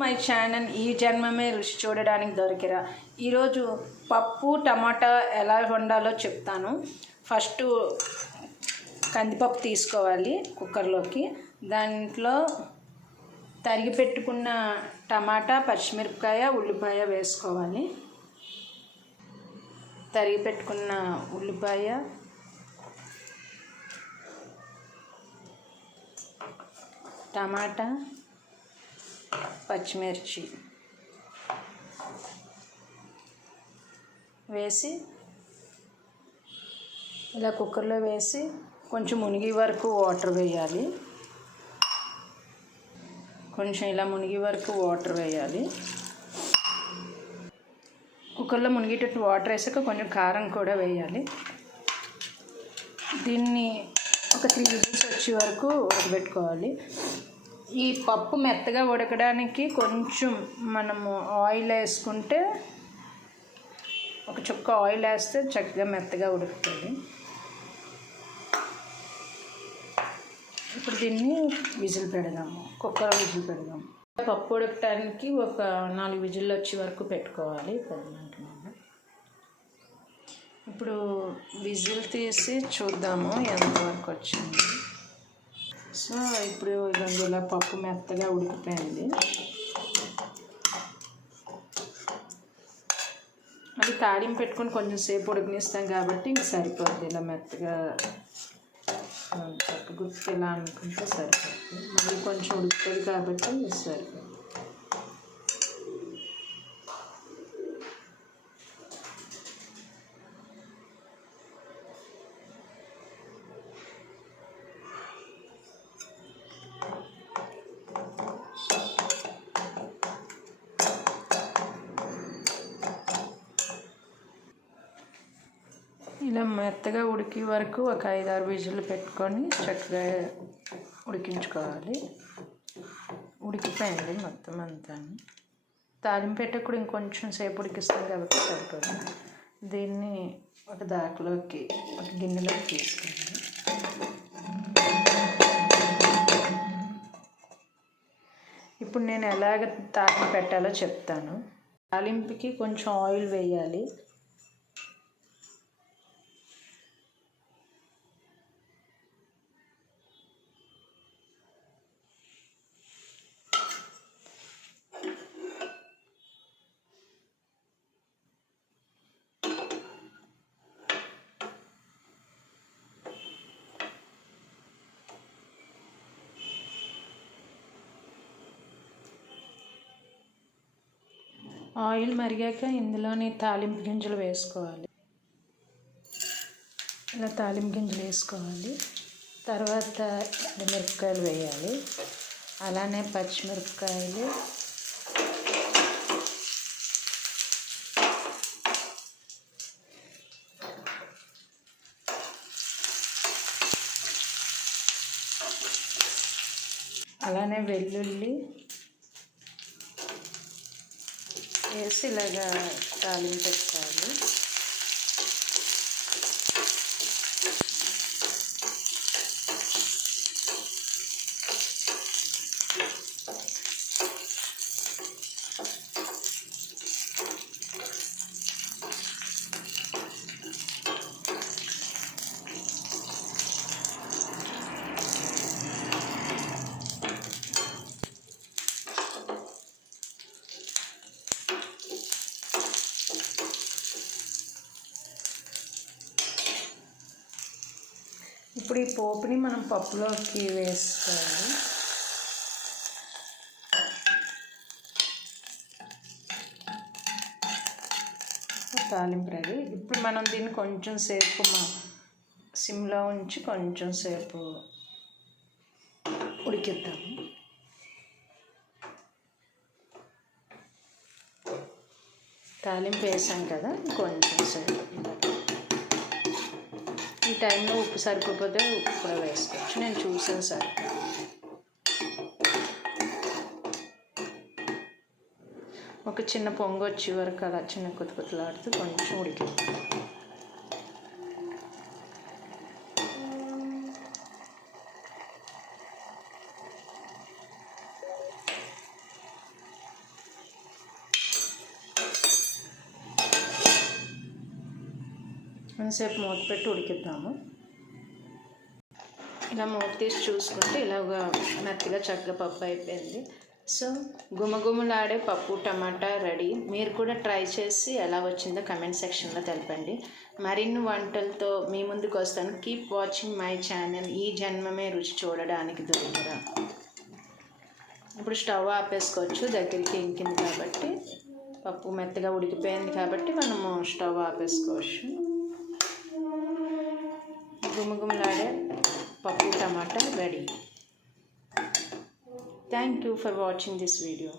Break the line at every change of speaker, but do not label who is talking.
My channel ఈ జన్మమే రుచి చూడడానికి దొరికిరా. ఈరోజు పప్పు టమాటా ఎలా వండాలో చెప్తాను. ఫస్ట్ కందిపప్పు తీసుకోవాలి కుక్కర్లోకి. దాంట్లో తరిగి పెట్టుకున్న టమాటా పచ్చిమిరపకాయ ఉల్లిపాయ వేసుకోవాలి. తరిగి పెట్టుకున్న ఉల్లిపాయ టమాటా పచ్చిమిర్చి వేసి ఇలా కుక్కర్లో వేసి కొంచెం మునిగి వరకు వాటర్ వేయాలి. కొంచెం ఇలా మునిగి వరకు వాటర్ వేయాలి. కుక్కర్లో మునిగేటట్టు వాటర్ వేసాక కొంచెం కారం కూడా వేయాలి. దీన్ని ఒక త్రీ విజిల్స్ వచ్చే వరకు ఉడకబెట్టుకోవాలి. ఈ పప్పు మెత్తగా ఉడకడానికి కొంచెం మనము ఆయిల్ వేసుకుంటే ఒక చుక్క ఆయిల్ వేస్తే చక్కగా మెత్తగా ఉడుకుతుంది. ఇప్పుడు దీన్ని విజిల్ పెడదాము కుక్కర్ విజిల్ పెడదాము. పప్పు ఉడకటానికి ఒక నాలుగు విజిల్ వచ్చే వరకు పెట్టుకోవాలి పెద్దమంటున్నాము ఇప్పుడు విజిల్ తీసి చూద్దాము ఎంతవరకు వచ్చింది. సో ఇప్పుడు ఇదండి ఇలా పప్పు మెత్తగా ఉడికిపోయింది. అది తాడింపు పెట్టుకొని కొంచెం సేపు ఉడికినిస్తాం కాబట్టి ఇంక సరిపోద్ది. ఇలా మెత్తగా పప్పు గుర్తు ఇలా అనుకుంటే సరిపోద్ది. మళ్ళీ కొంచెం ఉడుకుతుంది కాబట్టి సరిపోతుంది ఇలా మెత్తగా ఉడికి వరకు ఒక ఐదు ఆరు విజిల్లు పెట్టుకొని చక్కగా ఉడికించుకోవాలి. ఉడికిపోయింది మొత్తం అంతా. తాలింపు పెట్టేప్పుడు ఇంకొంచెం సేపు ఉడికిస్తాం కాబట్టి సరిపోతుంది. దీన్ని ఒక దాకలోకి ఒక గిన్నెలోకి తీసుకోండి ఇప్పుడు నేను ఎలాగ తాలింపు పెట్టాలో చెప్తాను. తాలింపుకి కొంచెం ఆయిల్ వేయాలి. ఆయిల్ మరిగాక ఇందులోని తాలింపు గింజలు వేసుకోవాలి. ఇలా తాలింపు గింజలు వేసుకోవాలి. తర్వాత మిరపకాయలు వేయాలి. అలానే పచ్చిమిరపకాయలు. అలానే వెల్లుల్లి వేసి ఇలాగా తాలింపు పెట్టుకోవాలి ఇప్పుడు ఈ పోపుని మనం పప్పులోకి వేసుకోవాలి. తాలింపు రెడీ. ఇప్పుడు మనం దీన్ని కొంచెం సేపు మా సిమ్లో ఉంచి కొంచెం సేపు ఉడికిద్దాము తాలింపు వేసాం కదా కొంచెం సేపు. ఈ టైంలో ఉప్పు సరిపోతే ఉప్పు కూడా వేసుకోవచ్చు. నేను చూసాను సార్. ఒక చిన్న పొంగు వచ్చే వరకు అలా చిన్న కొత్త కొత్తలాడుతూ కొంచెం ఉడికి కొంతసేపు మూత పెట్టి ఉడికిద్దాము. ఇలా మూత తీసి చూసుకుంటే ఇలాగ మెత్తగా చక్కగా పప్పు అయిపోయింది. సో గుమగుమలాడే పప్పు టమాటా రెడీ. మీరు కూడా ట్రై చేసి ఎలా వచ్చిందో కమెంట్ సెక్షన్లో తెలపండి. మరిన్ని వంటలతో మీ ముందుకు వస్తాను. కీప్ వాచింగ్ మై ఛానల్ ఈ జన్మమే రుచి చూడడానికి దొరికరా ఇప్పుడు స్టవ్ ఆపేసుకోవచ్చు. దగ్గరికి ఇంకింది కాబట్టి పప్పు మెత్తగా ఉడికిపోయింది కాబట్టి మనము స్టవ్ ఆపేసుకోవచ్చు. గుమగుమలాడే పప్పు tomato ready. Thank you for watching this video